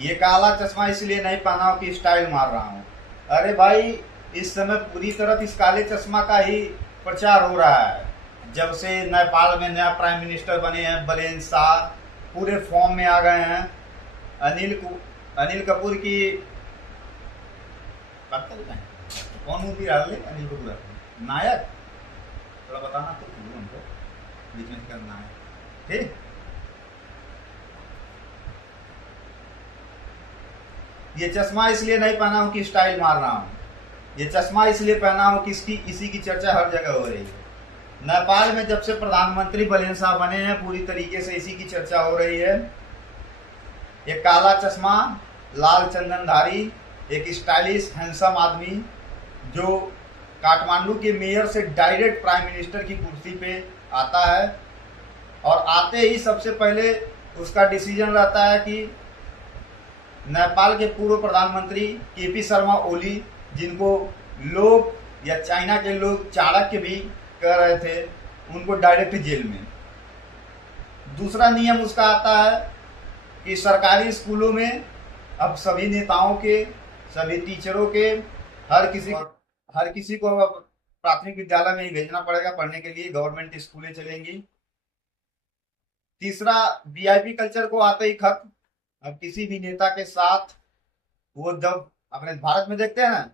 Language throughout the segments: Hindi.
ये काला चश्मा इसलिए नहीं पहना हूं कि स्टाइल मार रहा हूं। अरे भाई, इस समय पूरी तरफ इस काले चश्मा का ही प्रचार हो रहा है। जब से नेपाल में नया प्राइम मिनिस्टर बने हैं बलेन शाह, पूरे फॉर्म में आ गए हैं। अनिल कपूर की कौन मूवी डाल ले अनिल कपूर नायक, थोड़ा बताना तो उनको बीच में करना है। ठीक, ये चश्मा इसलिए नहीं पहना हूं कि स्टाइल मार रहा हूं। ये चश्मा इसलिए पहना हूं कि इसकी इसी की चर्चा हर जगह हो रही है। नेपाल में जब से प्रधानमंत्री बलेन साहब बने हैं पूरी तरीके से इसी की चर्चा हो रही है। ये काला चश्मा, लाल चंदनधारी, एक स्टाइलिश हैंडसम आदमी जो काठमांडू के मेयर से डायरेक्ट प्राइम मिनिस्टर की कुर्सी पे आता है, और आते ही सबसे पहले उसका डिसीजन रहता है कि नेपाल के पूर्व प्रधानमंत्री केपी शर्मा ओली, जिनको लोग या चाइना के लोग चाणक्य भी कह रहे थे, उनको डायरेक्ट जेल में। दूसरा नियम उसका आता है कि सरकारी स्कूलों में अब सभी नेताओं के, सभी टीचरों के, हर किसी को अब प्राथमिक विद्यालय में ही भेजना पड़ेगा पढ़ने के लिए, गवर्नमेंट स्कूलें चलेंगी। तीसरा, वीआईपी कल्चर को आते ही खत्म। अब किसी भी नेता के साथ, वो जब अपने भारत में देखते हैं ना,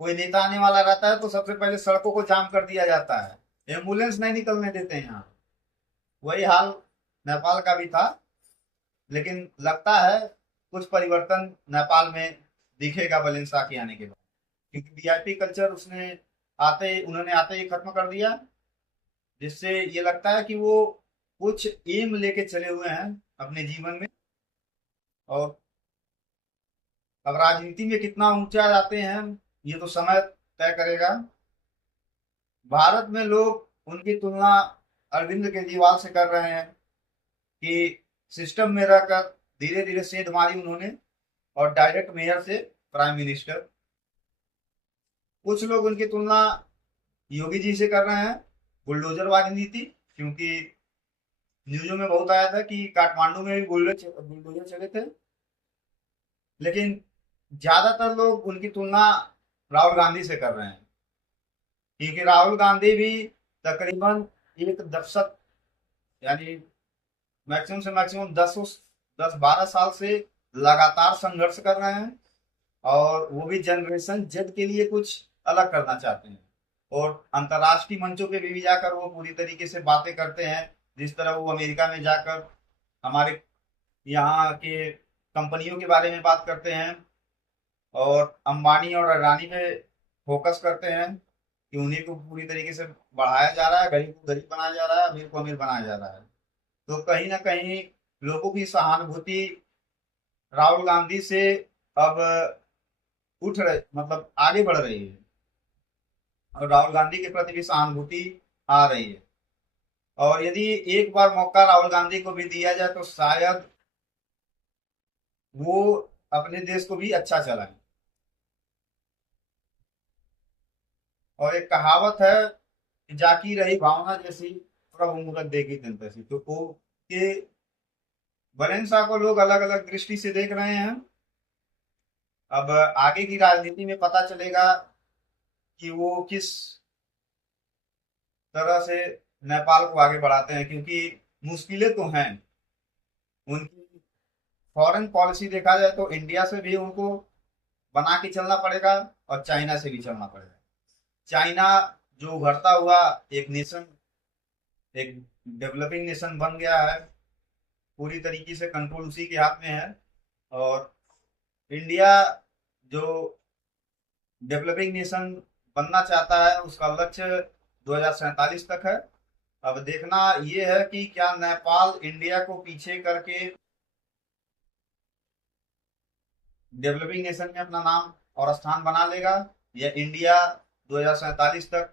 कोई नेता आने वाला रहता है तो सबसे पहले सड़कों को जाम कर दिया जाता है, एम्बुलेंस नहीं निकलने देते हैं यहाँ। वही हाल नेपाल का भी था, लेकिन लगता है कुछ परिवर्तन नेपाल में दिखेगा बलेन शाह के आने के बाद, क्योंकि वीआईपी कल्चर उन्होंने आते ही खत्म कर दिया, जिससे ये लगता है कि वो कुछ एम लेके चले हुए हैं अपने जीवन में। और अब राजनीति में कितना ऊंचा जाते हैं ये तो समय तय करेगा। भारत में लोग उनकी तुलना अरविंद केजरीवाल से कर रहे हैं कि सिस्टम में रहकर धीरे धीरे सेंध मारी उन्होंने, और डायरेक्ट मेयर से प्राइम मिनिस्टर। कुछ लोग उनकी तुलना योगी जी से कर रहे हैं, बुलडोजर वाली नीति, क्योंकि न्यूज़ों में बहुत आया था कि काठमांडू में भी बुलडोजर चले थे। लेकिन ज्यादातर लोग उनकी तुलना राहुल गांधी से कर रहे हैं, क्योंकि राहुल गांधी भी तकरीबन एक दशक, यानी मैक्सिमम से मैक्सिमम 10-12 साल से लगातार संघर्ष कर रहे हैं, और वो भी जनरेशन जेड के लिए कुछ अलग करना चाहते हैं। और अंतर्राष्ट्रीय मंचों पे भी जाकर वो पूरी तरीके से बातें करते हैं, जिस तरह वो अमेरिका में जाकर हमारे यहाँ के कंपनियों के बारे में बात करते हैं, और अंबानी और अडानी पे फोकस करते हैं कि उन्हीं को पूरी तरीके से बढ़ाया जा रहा है, गरीब को गरीब बनाया जा रहा है, अमीर को अमीर बनाया जा रहा है। तो कहीं ना कहीं लोगों की सहानुभूति राहुल गांधी से अब उठ रहे, मतलब आगे बढ़ रही है, और राहुल गांधी के प्रति भी सहानुभूति आ रही है। और यदि एक बार मौका राहुल गांधी को भी दिया जाए तो शायद वो अपने देश को भी अच्छा चलाए। और एक कहावत है कि जाकी रही भावना जैसी, प्रभु मुहूर्त देगी दिन तैसी। तो वो के बलेन शाह को लोग अलग अलग दृष्टि से देख रहे हैं। अब आगे की राजनीति में पता चलेगा कि वो किस तरह से नेपाल को आगे बढ़ाते हैं, क्योंकि मुश्किलें तो हैं उनकी। फॉरेन पॉलिसी देखा जाए तो इंडिया से भी उनको बना के चलना पड़ेगा, और चाइना से भी चलना पड़ेगा। चाइना जो उभरता हुआ एक नेशन, एक डेवलपिंग नेशन बन गया है, पूरी तरीके से कंट्रोल उसी के हाथ में है। और इंडिया जो डेवलपिंग नेशन बनना चाहता है, उसका लक्ष्य 2047 तक है। अब देखना ये है कि क्या नेपाल इंडिया को पीछे करके डेवलपिंग नेशन में अपना नाम और स्थान बना लेगा, या इंडिया 2047 तक